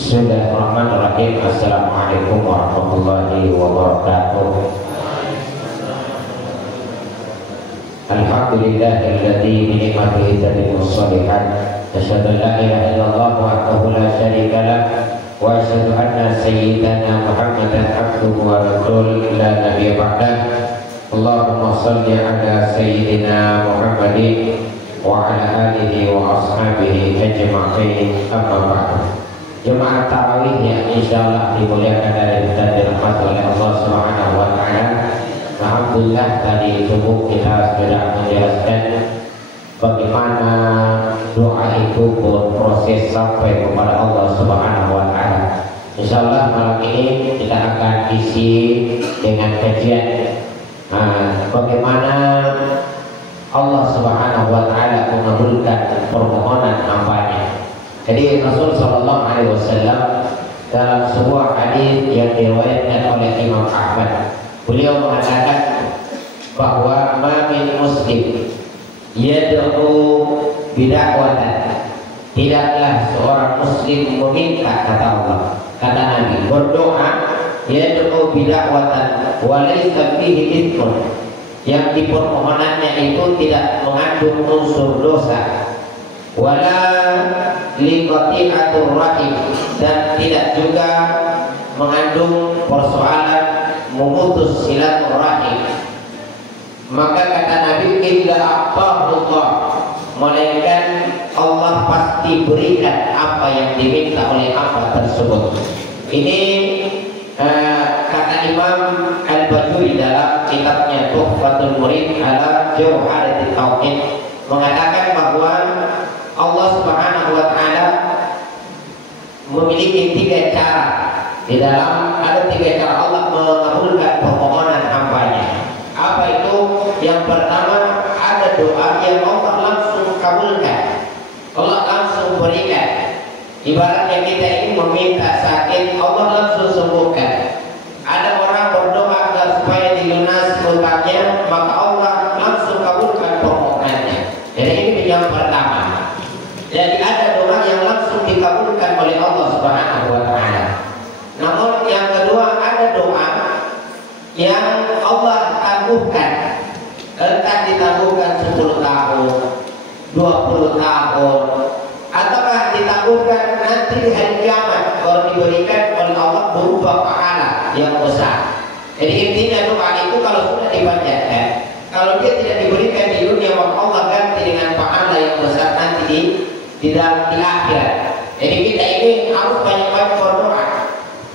Bismillahirrahmanirrahim. Assalamualaikum warahmatullahi wabarakatuh. Alhamdulillahilladzi bi ni'matihi tatimmus shalihat. Asyhadu an la ilaha illallah wahdahu la syarika lah wa asyhadu anna sayyidana Muhammadan abduhu wa rasuluhu la nabiyya ba'dah. Allahumma shalli ala sayyidina Muhammadin wa ala alihi wa ashabihi ajma'in. Amma ba'du. Jemaah tarawih yang insyaallah dimuliakan dan dirahmati oleh Allah Subhanahu wa taala. Alhamdulillah tadi subuh kita sudah menjelaskan bagaimana doa itu berproses sampai kepada Allah Subhanahu wa taala. Insyaallah malam ini kita akan isi dengan kajian bagaimana Allah Subhanahu wa taala mengabulkan permohonan hamba-Nya. Jadi Rasul Shallallahu Alaihi Wasallam dalam sebuah hadis yang diriwayatkan oleh Imam Ahmad, beliau mengatakan bahwa min muslim yad'u bid'awatan, tidaklah seorang muslim meminta, kata Allah, kata Nabi, berdoa yad'u bid'awatan wa laysa fihi ithmun, yang di permohonannya itu tidak mengandung unsur dosa, wala liqati'atur rahim, dan tidak juga mengandung persoalan memutus silaturahim, maka kata Nabi illa a'tahullah, melainkan Allah pasti berikan apa yang diminta oleh hamba tersebut. Ini kata Imam Al-Bajuri dalam kitabnya Tuhfatul Murid ala Jawharatit Tauhid, mengatakan bahwa Allah Subhanahu wa taala memiliki tiga cara. Di dalam ada tiga cara Allah mengabulkan permohonan hamba-Nya. Apa itu? Yang pertama, ada doa yang Allah langsung kabulkan, Allah langsung berikan. Ibaratnya kita ini meminta sakit, Allah langsung sembuhkan. Ada orang berdoa agar supaya dilunasi hutangnya, maka Allah langsung kabulkan permohonannya. Jadi ini yang pertama. Jadi ada doa yang langsung dikabulkan oleh Allah Subhanahu wa taala. Namun yang kedua, ada doa yang Allah tangguhkan. Entah ditangguhkan 10 tahun, 20 tahun, ataukah ditangguhkan nanti di hari kiamat kalau diberikan oleh Allah berupa pahala yang besar. Jadi intinya doa itu kalau sudah dibacakan, kalau dia tidak diberikan di dunia, maka Allah ganti dengan pahala yang besar nanti di akhirat. Jadi kita ini harus banyak-banyak berdoa.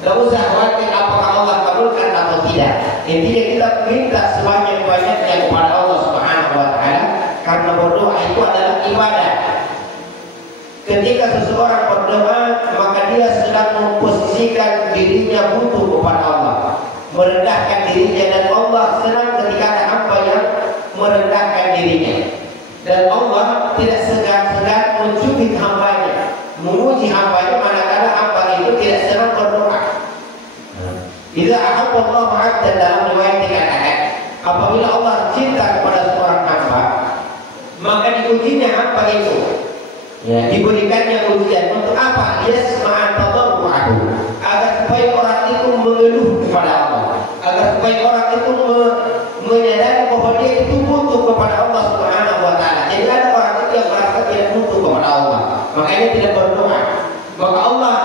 Gak usah khawatir apakah Allah kabulkan atau tidak. Intinya kita minta sebanyak-banyaknya kepada Allah Subhanahu wa taala, karena berdoa itu adalah ibadah. Ketika seseorang berdoa, maka dia sedang memposisikan dirinya butuh kepada Allah, merendahkan dirinya, dan Allah senang ketika ada hamba yang merendahkan dirinya. Dan Allah tidak segan-segan mencubit hamba-Nya, menguji hamba-Nya manakala hamba itu tidak senang berdoa. Idza ahabba Allah 'abdan, dalam riwayat dikatakan, apabila Allah cinta kepada seorang hamba, maka diujinya hamba itu. Ya, diberikannya ujian untuk apa? Yasma'a tadarru'ahu, agar supaya orang itu mengeluh kepada Allah, agar supaya orang itu menyadari bahwa dia itu butuh kepada Allah Subhanahu wa taala. Jadi ada orang itu yang merasa tidak butuh kepada Allah, makanya tidak berdoa. Maka Allah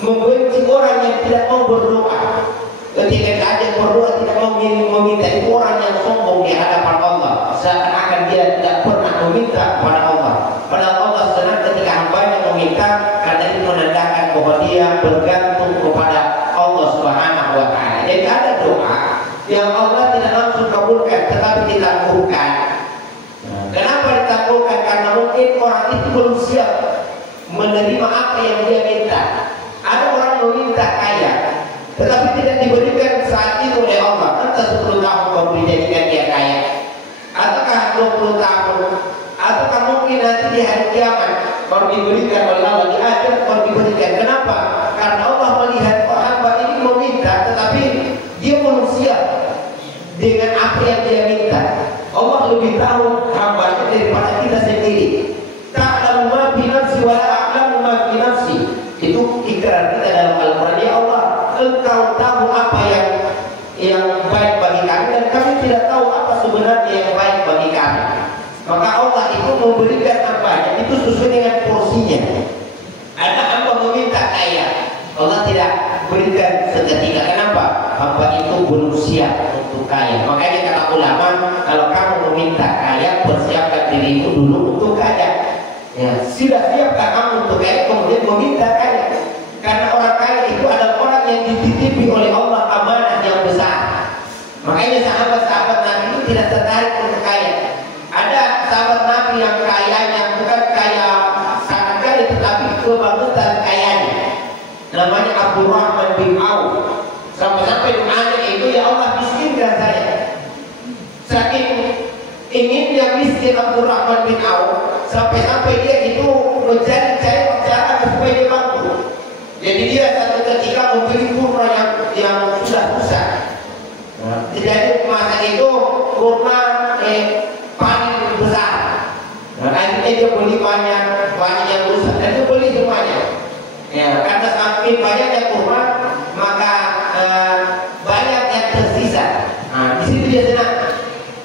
membenci orang yang tidak mau berdoa. Ketika saja berdoa tidak mau meminta, itu orang yang sombong di hadapan Allah, seakan-akan dia tidak pernah meminta kepada Allah. Padahal Allah senang ketika hamba-Nya meminta, karena itu menandakan bahwa dia bergantung kepada Allah Subhanahu wa taala. Jadi ada doa yang Allah tidak langsung kabulkan, tetapi ditangguhkan. Kenapa ditangguhkan? Karena mungkin orang itu belum siap menerima apa yang dia minta. Ada orang meminta kaya, tetapi tidak diberikan saat itu oleh Allah. Entah 10 tahun baru dijadikan dia kaya, ataukah 20 tahun, ataukah mungkin nanti di hari kiamat baru diberikan oleh Allah, di akhirat baru diberikan. Kenapa? Karena Allah melihat hamba ini meminta, tetapi dia belum siap dengan apa yang dia minta. Allah lebih tahu hamba-Nya daripada kita sendiri. Ta'lamu ma fi nafsi wa la a'lamu ma fi nafsi. Itu ikrar kita dalam Al-Quran, ya Allah, Engkau tahu apa yang baik bagi kami dan kami tidak tahu apa sebenarnya yang baik bagi kami. Maka Allah itu memberikan apa itu sesuai dengan porsinya. Ada hamba meminta kaya, Allah tidak berikan seketika. Kenapa? Hamba itu belum siap untuk kaya. Makanya kata ulama, kalau kamu meminta kaya, persiapkan dirimu dulu untuk kaya. Ya, sudah siapkah kamu untuk kaya, kemudian meminta kaya? Karena orang kaya itu adalah orang yang dititipi oleh Allah amanah yang besar. Makanya sahabat-sahabat Nabi itu tidak tertarik untuk kaya. Ada sahabat Nabi yang kayanya bukan kaya sangat kaya, tetapi kebangetan kayanya. Namanya Abdurrahman bin Auf. Sampai-sampai doanya itu, ya Allah miskinkan saya. Saking inginnya miskin Abdurrahman bin Auf, sampai-sampai dia itu mencari cara supaya dia mampu. Jadi dia satu ketika membeli kurma yang sudah rusak. Jadi masa itu kurma paling besar. Akhirnya dia beli banyak yang rusak dan dia beli semuanya. Ya, karena saking banyaknya kurma, maka banyak yang tersisa. Di situ dia senang.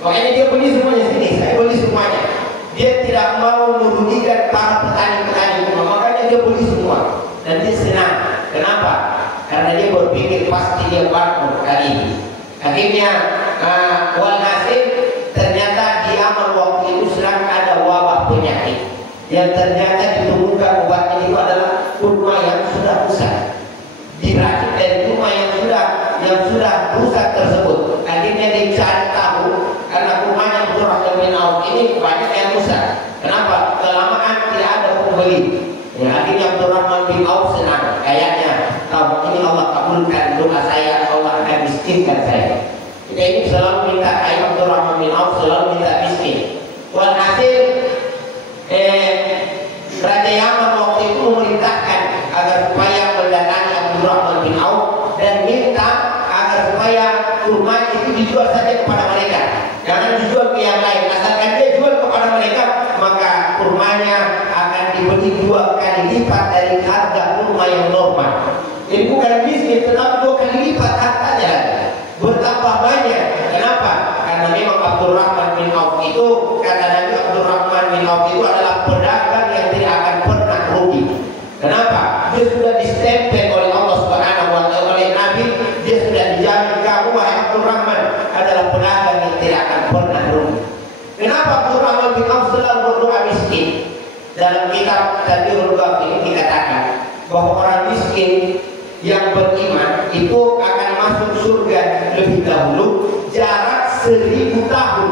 Makanya dia beli semuanya sini. Saya beli semuanya. Dia tidak mau merugikan para petani-petani kurma. Makanya dia beli semua dan dia senang. Kenapa? Karena dia berpikir pasti dia bangkrut kali ini. Akhirnya walhasil ternyata di amal waktu itu sedang ada wabah penyakit yang ternyata ditemukan obatnya itu adalah kurma yang sudah rusak, diracik dari kurma yang sudah rusak tersebut. Akhirnya dicari tahu karena kurmanya Abdurrahman bin Auf ini banyak yang rusak. Kenapa? Kelamaan tidak ada pembeli. Ya, akhirnya Abdurrahman bin Auf senang. Kayaknya tahun ini Allah kabulkan doa saya, Allah akan miskinkan saya. Kita ini selalu minta kaya, Abdurrahman bin Auf selalu minta miskin. Walhasil Raja Yaman waktu itu memerintahkan agar supaya mendatangi Abdurrahman bin Auf dan minta agar supaya kurma itu dijual saja kepada mereka, jangan dijual ke yang lain. Asalkan dia jual kepada mereka, maka kurmanya akan dibeli 2 kali lipat dari harga kurma yang normal. Jadi bukan miskin, tetapi 2 kali lipat harganya, bertambah banyak. Kenapa? Karena memang Abdurrahman bin Auf itu, kata Nabi, Abdurrahman bin Auf itu adalah pedagang yang tidak akan pernah rugi. Kenapa? Dia sudah distempel oleh Allah Subhanahu wa Ta'ala, oleh Nabi, dia sudah dijamin, kamu wahai Abdurrahman adalah pedagang yang tidak akan pernah rugi. Kenapa Abdurrahman bin Auf selalu berdoa miskin? Dalam kitab Tadbirul Ghafilin dikatakan bahwa orang miskin yang beriman itu akan masuk surga lebih dahulu jarak 1000 tahun,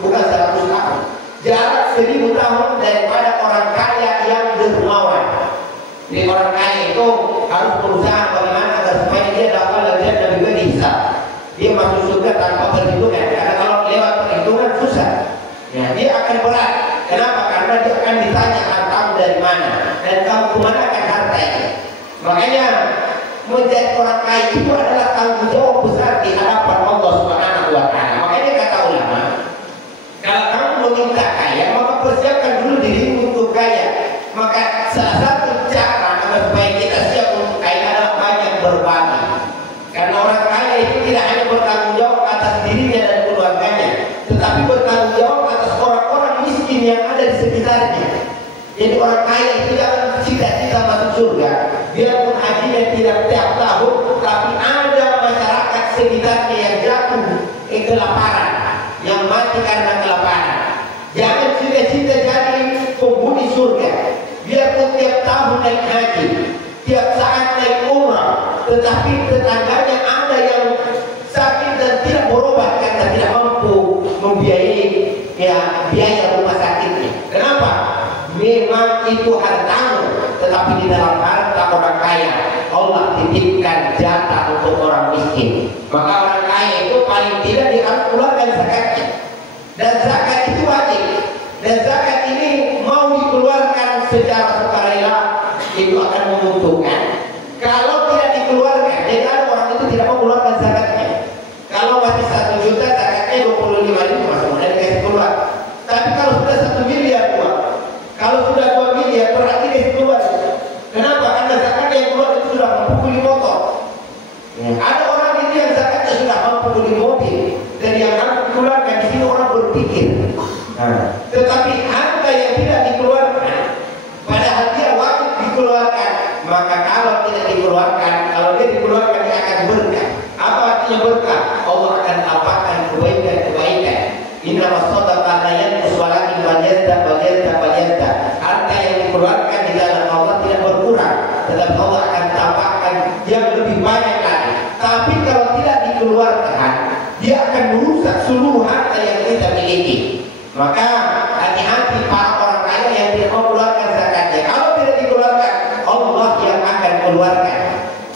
bukan 100 tahun, jarak 1000 tahun daripada orang kaya yang dermawan. Jadi orang kaya itu harus berusaha bagaimana agar supaya dia dapat lebih dari bisa dia masuk surga tanpa perhitungan. Karena kalau lewat perhitungan susah, ya, dia akan berat. Kenapa? Karena dia akan ditanya hartamu dari mana dan kamu kemana akan harta itu. Makanya menjadi orang kaya itu adalah tanggung jawab besar di hadapan Allah Subhanahu wa Ta'ala. Makanya kata ulama, kalau kamu meminta kaya, maka persiapkan dulu dirimu untuk kaya. Maka salah satu cara agar supaya kita siap untuk kaya adalah banyak berbagi. Karena orang kaya itu tidak hanya bertanggung jawab atas dirinya dan keluarganya, tetapi bertanggung jawab atas orang-orang miskin yang ada di sekitarnya. Jadi orang kaya itu jangan cita-cita masuk surga, biarpun hajinya tidak tiap tahun, tapi ada masyarakat sekitarnya yang jatuh kelaparan, yang mati karena kelaparan. Jangan cita-cita jadi penghuni surga, biarpun tiap tahun naik haji, tiap saat naik umrah, tetapi tetangganya ada yang sakit dan tidak berobat karena tidak mampu membiayai biaya rumah sakitnya. Kenapa? Memang itu hartamu, tetapi di dalam harta orang kaya Allah titipkan jatah untuk orang miskin. Maka orang kaya itu paling tidak dia harus keluarkan zakatnya, dan zakat itu wajib. Dan zakat ini mau dikeluarkan secara sukarela itu akan menguntungkan. Kalau tidak dikeluarkan, jadi ada orang itu tidak mau mengeluarkan zakatnya. Kalau masih 1 juta, zakatnya 25.000 masuk dan dikasih keluar. Tapi kalau sudah 1 miliar keluar, kalau sudah 2 miliar berarti dia keluar. Kenapa? Karena zakat yang keluar itu mampu beli motor. Ya. Ada orang itu yang zakatnya sudah mampu beli mobil, dan yang harus dikeluarkan di sini orang berpikir. Nah, tetapi harta yang tidak dikeluarkan, padahal dia wajib dikeluarkan, maka kalau tidak dikeluarkan, kalau dia dikeluarkan dia akan berkah. Apa artinya berkah? Allah akan tambahkan kebaikan-kebaikan. Inna masadaqah la yanqus walakin yazda. Harta yang dikeluarkan di dalam Allah tidak berkurang, tetapi Allah akan tambahkan yang lebih banyak lagi. Tapi kalau tidak dikeluarkan, dia akan merusak seluruh harta yang kita miliki. Maka hati-hati para orang kaya yang tidak mau keluarkan zakatnya. Kalau tidak dikeluarkan, Allah yang akan keluarkan.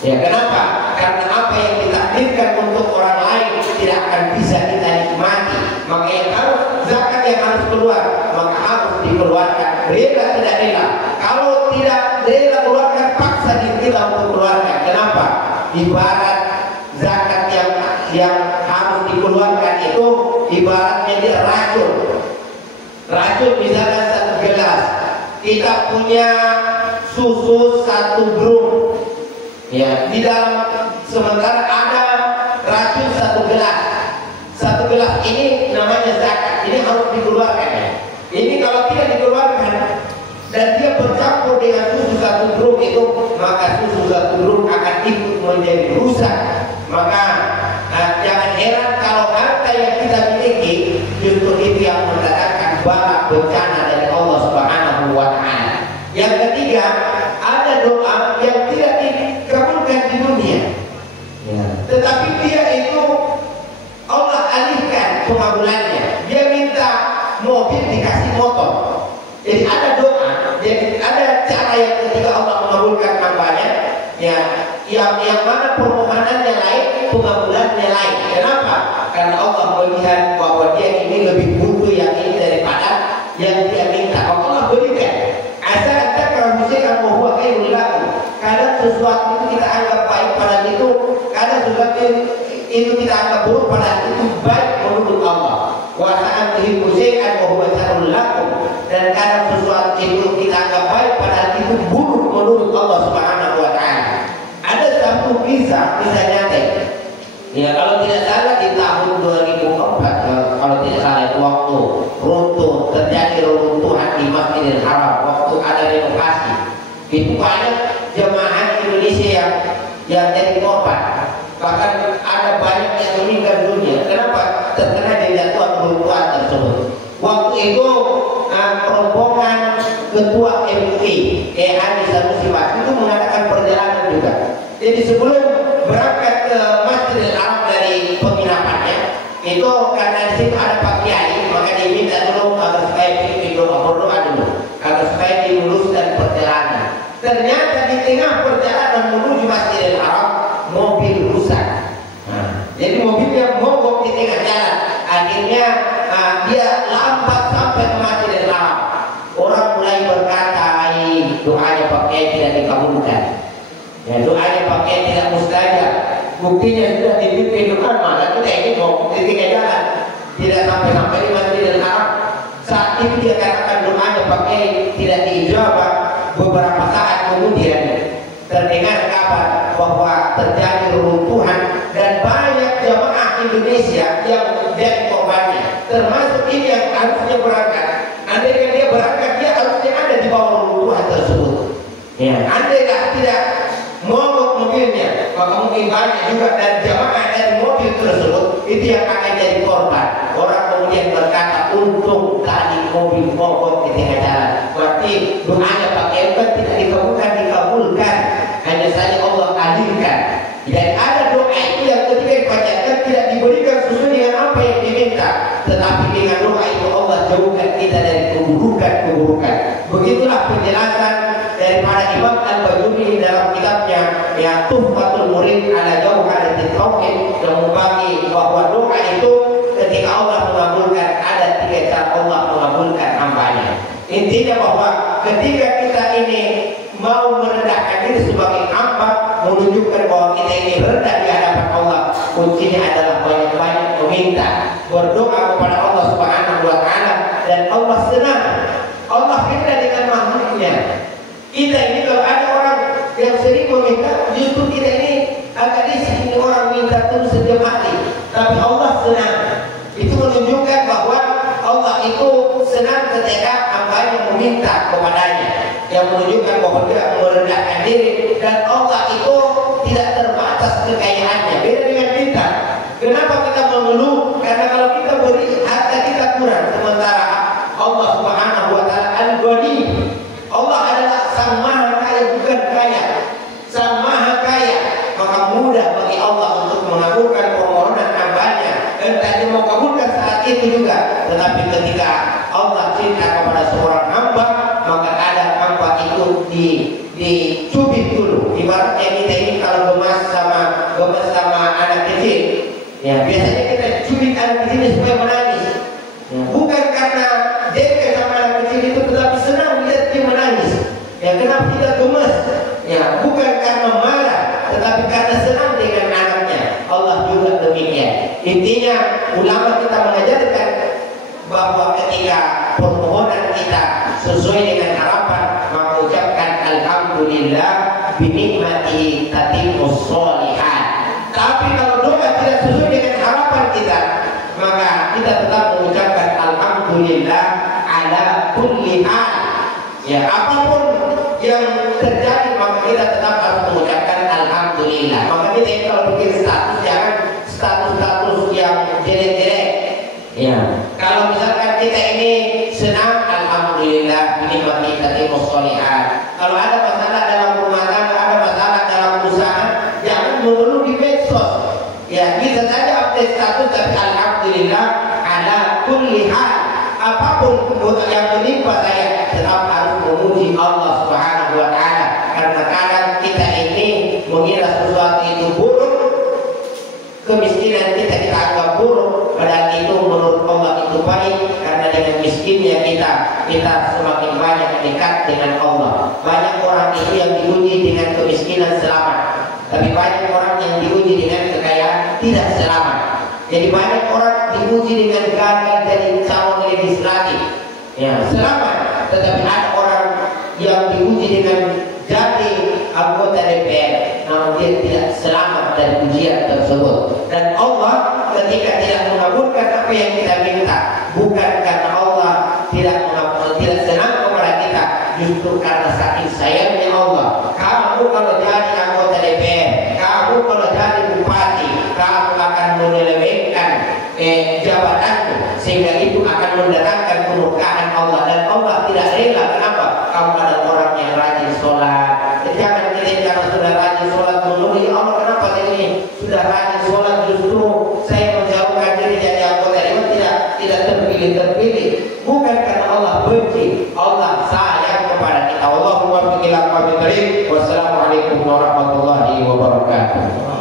Ya, kenapa? Karena apa yang ditakdirkan untuk orang lain tidak akan bisa kita nikmati. Maka yang harus zakat yang harus keluar, maka harus dikeluarkan. Rela tidak rela. Kalau tidak rela keluarkan, paksa diri kita untuk keluarkan. Kenapa? Ibarat zakat yang harus dikeluarkan itu ibaratnya dia racun. Racun misalnya satu gelas, kita punya susu satu drum. Ya, di dalam sementara ada racun satu gelas. Satu gelas ini namanya zakat. Ini harus dikeluarkan. Ya. Ini kalau tidak dikeluarkan dan dia bercampur dengan susu satu drum itu, maka susu satu drum akan ikut menjadi rusak. Maka jangan heran kalau harta yang kita miliki justru itu yang mendatangkan bala bencana dari Allah Subhanahu wa Ta'ala. Yang ketiga, ada doa yang tidak dikabulkan di dunia, ya. Tetapi dia itu Allah alihkan pengabulannya. Dia minta mobil dikasih motor. Jadi ada doa, jadi ada cara yang ketika Allah mengabulkan hambanya, ya, yang mana permohonannya lain, pengabulannya lain. Kenapa? Karena Allah melihat bahwa dia ini lebih butuh yang ini daripada yang dia minta. Maka Allah berikan. Asal kata musyikan bahwa kadang sesuatu itu kita anggap baik, padahal itu kadang sesuatu itu kita anggap buruk, padahal itu baik menurut Allah. Wa sa'atihi musyikan bahwa lakum, dan kadang sesuatu itu kita anggap baik, padahal itu buruk menurut Allah Subhanahu wa Ta'ala. Ada satu kisah nyata. Ya, kalau tidak salah di tahun 2004, kalau tidak salah itu waktu runtuh, terjadi runtuhan di Masjidil Haram, waktu ada renovasi. Itu banyak jemaah Indonesia yang jadi korban. Bahkan ada banyak yang meninggal dunia. Kenapa? Terkena jatuhan runtuhan tersebut. Waktu itu rombongan ketua MUI, Haji Sanusi itu mengadakan perjalanan juga. Jadi sebelum berangkat ke Masjidil Haram dari penginapannya, itu karena di situ ada Pak Kiai, maka diminta dulu agar supaya berdoa dulu, agar supaya diluluskan perjalanan. Ternyata di tengah perjalanan menuju Masjidil Haram, mobil rusak. Jadi mobilnya mogok di tengah jalan. Akhirnya dia lambat sampai ke Masjidil Haram. Orang mulai berkata, doanya Pak Kiai tidak dikabulkan. Ya, doanya Pak Kiai tidak mustajab. Buktinya sudah dipimpin doa, malah kita ini mau di tengah jalan, tidak sampai di Masjidil Haram. Saat itu dia katakan doanya Pak Kiai tidak diijabah. Beberapa saat kemudian terdengar kabar bahwa terjadi runtuhan dan banyak jemaah Indonesia yang jadi korbannya, termasuk ini yang harusnya berangkat. Andai dia berangkat, dia harusnya ada di bawah runtuhan tersebut. Ya, andai tidak mogok mobilnya, maka mungkin banyak juga dan jemaah dari mobil tersebut itu yang akan jadi korban. Orang kemudian berkata, untung tadi mobil mogok di tengah jalan. Berarti doanya Pak Kiai tidak dikabulkan, hanya saja Allah alihkan. Dan ada doa itu yang ketika dipanjatkan tidak diberikan sesuai dengan apa yang diminta, tetapi dengan doa itu Allah jauhkan kita dari keburukan. Begitulah penjelasan daripada Imam Al-Bajuri dalam kitabnya ya Tuhfatul Murid ala Jauharatit Tauhid, yang membagi bahwa doa itu ketika Allah mengabulkan ada 3 cara Allah mengabulkan hambanya. Intinya bahwa ketika kita ini mau merendahkan diri sebagai hamba, menunjukkan bahwa kita ini rendah di hadapan Allah, kuncinya adalah banyak-banyak meminta, berdoa kepada Allah Subhanahu wa Ta'ala, dan Allah senang. Allah beda dengan makhluknya. Kita ini kalau ada orang yang sering meminta, justru kita ini agak risih, ini orang minta terus setiap hari, tapi Allah senang. Itu menunjukkan bahwa Allah itu senang ketika hambanya meminta kepadanya, yang menunjukkan bahwa dia merendahkan diri, dan Allah itu tidak terbatas kekayaannya. Beda dengan kita. Kenapa kita mengeluh? Karena kalau kita beri harta kita kurang, sementara Allah Subhanahu wa taala Al-Ghani. Allah adalah Sang Maha Kaya, bukan kaya. Sang Maha Kaya, maka mudah bagi Allah untuk mengabulkan permohonan hambanya. Entah dia mau kabulkan saat itu juga, tetapi ketika Allah cinta kepada seorang hamba, maka kadang hamba itu dicubit dulu. Ibaratnya kita ini kalau gemas sama anak kecil, ya biasanya kita cubit anak kecil supaya menangis, ya, bukan karena jengkel sama anak kecil itu, tetapi senang lihat dia menangis. Ya, kenapa tidak gemas? Ya, bukan karena marah, tetapi karena senang dengan anaknya. Allah juga demikian. Intinya ulama kita mengajarkan bahwa ketika permohonan kita sesuai dengan harapan, maka ucapkan alhamdulillah binikmati tatimmus sholihat. Tapi kalau doa tidak sesuai dengan harapan kita, maka kita tetap mengucapkan alhamdulillah ala kulli hal. Ya, apapun yang terjadi, maka kita tetap harus mengucapkan alhamdulillah. Maka kita kalau bikin status, jangan status yang jelek-jelek. Ya, kalau misalkan kita ini senang, alhamdulillah binikmati tatimmus sholihat. Kalau ada masalah dalam rumah tangga, ada masalah dalam usaha, jangan mengeluh di medsos. Ya, bisa saja update status, tapi alhamdulillah ala kulli hal. Apapun yang menimpa saya, tetap harus memuji Allah Subhanahu wa taala. Karena kadang kita ini mengira sesuatu itu buruk, kemiskinan kita anggap buruk, padahal itu menurut Allah itu baik. Karena dengan miskinnya kita semakin banyak dekat dengan Allah. Banyak orang itu yang diuji dengan kemiskinan selamat, tapi banyak orang yang diuji dengan kekayaan tidak selamat. Jadi banyak orang diuji dengan gagal jadi calon legislatif, ya selamat, tetapi ada orang yang diuji dengan jadi anggota DPR, namun dia tidak selamat dari ujian tersebut. Dan Allah ketika tidak mengabulkan apa yang kita minta, bukan karena Allah tidak senang kepada kita, justru karena saking sayangnya Allah. Kamu kalau jadi anggota DPR, kamu kalau jadi bupati, kamu akan menyelewengkan jabatanmu, sehingga itu akan mendatangkan kemurkaan Allah. Dan Allah tidak rela. Kenapa? Kamu ada orang yang rajin sholat. Jangan kita karena sudah rajin sholat memenuhi Allah. Kenapa ini sudah rajin sholat justru saya menjauhkan diri dari anggota dewan, tidak terpilih. Bukan karena Allah benci, Allah sayang kepada kita. Allahumma waffaqna. Wassalamualaikum warahmatullahi wabarakatuh.